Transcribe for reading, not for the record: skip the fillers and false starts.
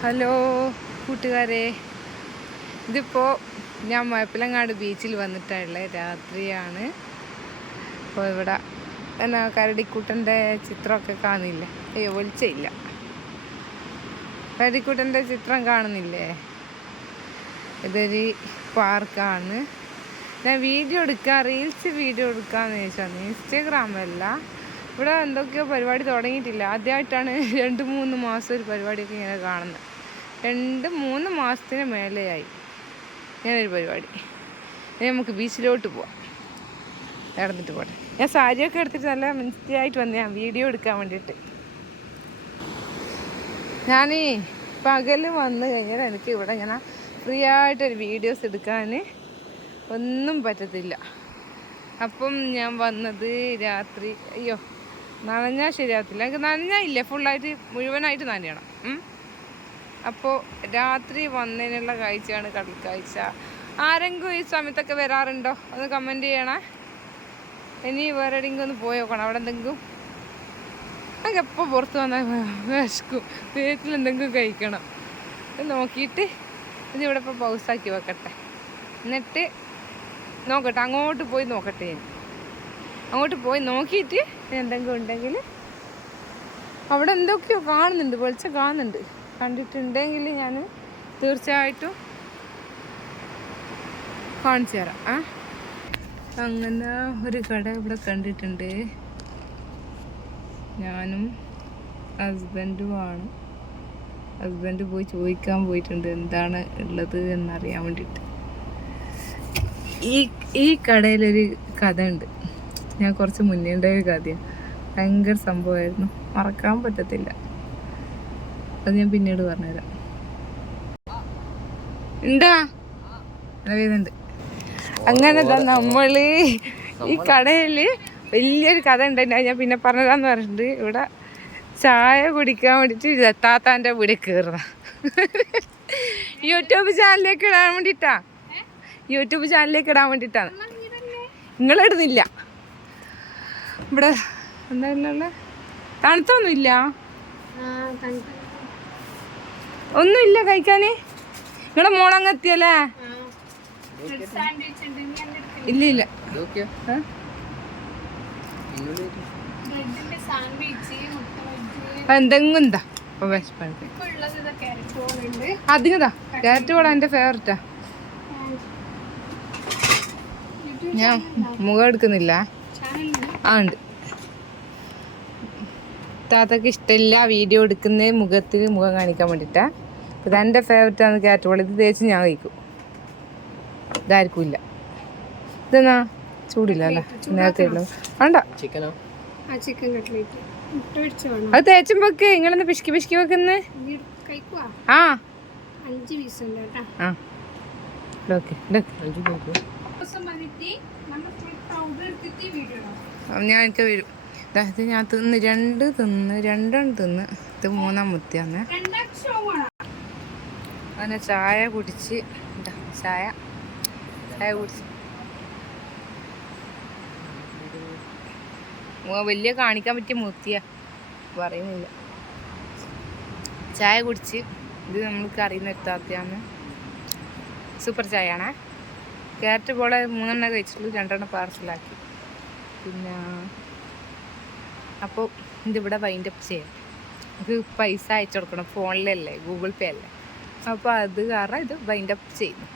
Hello കൂട്ടുകാരെ, ഇതിപ്പോൾ ഞാൻ മുഴപ്പിലങ്ങാട് ബീച്ചിൽ വന്നിട്ടുള്ള രാത്രിയാണ്. അപ്പോൾ ഇവിടെ എന്നാ കരടിക്കുട്ടൻ്റെ ചിത്രമൊക്കെ കാണുന്നില്ലേ? അയ്യോ വെളിച്ചമില്ല. കരടിക്കുട്ടൻ്റെ ചിത്രം കാണുന്നില്ലേ? ഇതൊരു പാർക്കാണ്. ഞാൻ വീഡിയോ എടുക്കാം, റീൽസ് വീഡിയോ എടുക്കാമെന്ന് ചോദിച്ചാൽ ഇൻസ്റ്റാഗ്രാമല്ല. ഇവിടെ എന്തൊക്കെയോ പരിപാടി തുടങ്ങിയിട്ടില്ല. ആദ്യമായിട്ടാണ് 2-3 മാസം ഒരു പരിപാടിയൊക്കെ ഇങ്ങനെ കാണുന്നത്. 2-3 മാസത്തിന് മേലെയായി ഇങ്ങനൊരു പരിപാടി. ഇനി നമുക്ക് ബീച്ചിലോട്ട് പോവാം. ഇറന്നിട്ട് പോട്ടെ. ഞാൻ സാരിയൊക്കെ എടുത്തിട്ട് നല്ല മിനിസ്റ്റായിട്ട് വന്ന് ഞാൻ വീഡിയോ എടുക്കാൻ വേണ്ടിയിട്ട്. ഞാൻ പകൽ വന്ന് കഴിഞ്ഞാൽ എനിക്ക് ഇവിടെ ഇങ്ങനെ ഫ്രീ ആയിട്ടൊരു വീഡിയോസ് എടുക്കാൻ ഒന്നും പറ്റത്തില്ല. അപ്പം ഞാൻ വന്നത് രാത്രി. അയ്യോ, നനഞ്ഞാൽ ശരിയാകത്തില്ല. എനിക്ക് നനഞ്ഞായില്ലേ, ഫുള്ളായിട്ട് മുഴുവനായിട്ട് നനയണം. അപ്പോൾ രാത്രി വന്നതിനുള്ള കാഴ്ചയാണ് കടൽ കാഴ്ച. ആരെങ്കിലും ഈ സമയത്തൊക്കെ വരാറുണ്ടോ? ഒന്ന് കമൻറ്റ് ചെയ്യണേ. ഇനി വേറെ എവിടെയെങ്കിലും ഒന്ന് പോയി നോക്കണം. അവിടെ എന്തെങ്കിലും എനിക്ക് എപ്പോൾ പുറത്ത് വന്നാൽ വിശക്കും, വീട്ടിലെന്തെങ്കിലും കഴിക്കണം. നോക്കിയിട്ട് ഇതിവിടെ ഇപ്പോൾ പൗസാക്കി വെക്കട്ടെ. എന്നിട്ട് നോക്കട്ടെ, അങ്ങോട്ട് പോയി നോക്കട്ടെ. ഞാൻ അങ്ങോട്ട് പോയി നോക്കിയിട്ട് എന്തെങ്കിലും ഉണ്ടെങ്കിൽ അവിടെ എന്തൊക്കെയോ കാണുന്നുണ്ട്, വെളിച്ചം കാണുന്നുണ്ട്. കണ്ടിട്ടുണ്ടെങ്കിൽ ഞാൻ തീർച്ചയായിട്ടും കാണിച്ചു തരാം. അങ്ങനെ ഒരു കട ഇവിടെ കണ്ടിട്ടുണ്ട്. ഞാനും ഹസ്ബൻഡുമാണ്. ഹസ്ബൻഡ് പോയി ചോദിക്കാൻ പോയിട്ടുണ്ട് എന്താണ് ഉള്ളത് എന്നറിയാൻ വേണ്ടിയിട്ട്. ഈ കടയിലൊരു കഥ ഉണ്ട്. ഞാൻ കുറച്ച് മുന്നേ ഉണ്ടായ കഥയാണ്. ഭയങ്കര സംഭവമായിരുന്നു, മറക്കാൻ പറ്റത്തില്ല. അത് ഞാൻ പിന്നീട് പറഞ്ഞുതരാം. എന്താ വരുന്നുണ്ട്. അങ്ങനെ നമ്മള് ഈ കടയിൽ വലിയൊരു കഥ ഉണ്ടായിരുന്നു. ഞാൻ പിന്നെ പറഞ്ഞതാന്ന് പറഞ്ഞിട്ടുണ്ട്. ഇവിടെ ചായ കുടിക്കാൻ വേണ്ടിയിട്ട് താത്താൻ്റെ വീട് കയറുക. യൂട്യൂബ് ചാനലിലേക്ക് ഇടാൻ വേണ്ടിയിട്ടാണ്. നിങ്ങളിടുന്നില്ല. ഇവിടെ എന്താ തണുത്തൊന്നുമില്ല, ഒന്നുമില്ല കഴിക്കാന്. നിങ്ങളെ മോളങ്ങ് എത്തിയല്ലേ? ഇല്ല എന്തെങ്കിലും എന്താ ഇപ്പൊ വിശപ്പുണ്ട്. അതിനെന്താ ക്യാരറ്റ് പോളാ എൻ്റെ ഫേവററ്റാ. ഞാൻ മുഖം എടുക്കുന്നില്ല. ഉണ്ട്. താത്തക്ക് ഇഷ്ടമില്ല വീഡിയോ എടുക്കുന്ന മുഖത്തിൽ മുഖം കാണിക്കാൻ വേണ്ടിയിട്ടാ. ഇത് എൻ്റെ ഫേവററ്റാണ് ക്യാരറ്റ് പോള. ഇത് തേച്ച് ഞാൻ കഴിക്കും. ഇതായിരിക്കും ഇല്ല. ഇതെന്നാ ചൂടില്ല അല്ലേ? നേരത്തെ ഉള്ളു വേണ്ട. അത് തേച്ചുമ്പോക്ക് നിങ്ങളൊന്ന് പിശുക്കി വെക്കുന്നേ. ഞാൻ എനിക്ക് വരും. അതായത് ഞാൻ രണ്ടെണ്ണം തിന്ന്. ഇത് 3-ാമത്തെയാണ്. അങ്ങനെ ചായ കുടിച്ച് ചായ കുടിച്ച് വലിയ കാണിക്കാൻ പറ്റിയ മൂർത്തിയാ പറയുന്നില്ല. ചായ കുടിച്ച് ഇത് നമ്മൾക്ക് അറിയുന്ന എത്താത്തയാണ്. സൂപ്പർ ചായ ആണേ. ക്യാരറ്റ് പോലെ 3 കഴിച്ചുള്ളൂ, 2 പാർസലാക്കി. പിന്നെ അപ്പോൾ ഇതിവിടെ വൈൻഡപ്പ് ചെയ്യാം. ഇത് പൈസ അയച്ചു കൊടുക്കണം, ഫോണിലല്ലേ, ഗൂഗിൾ പേ അല്ലേ. അപ്പോൾ അത് കാരണം ഇത് വൈൻഡപ്പ് ചെയ്യുന്നു.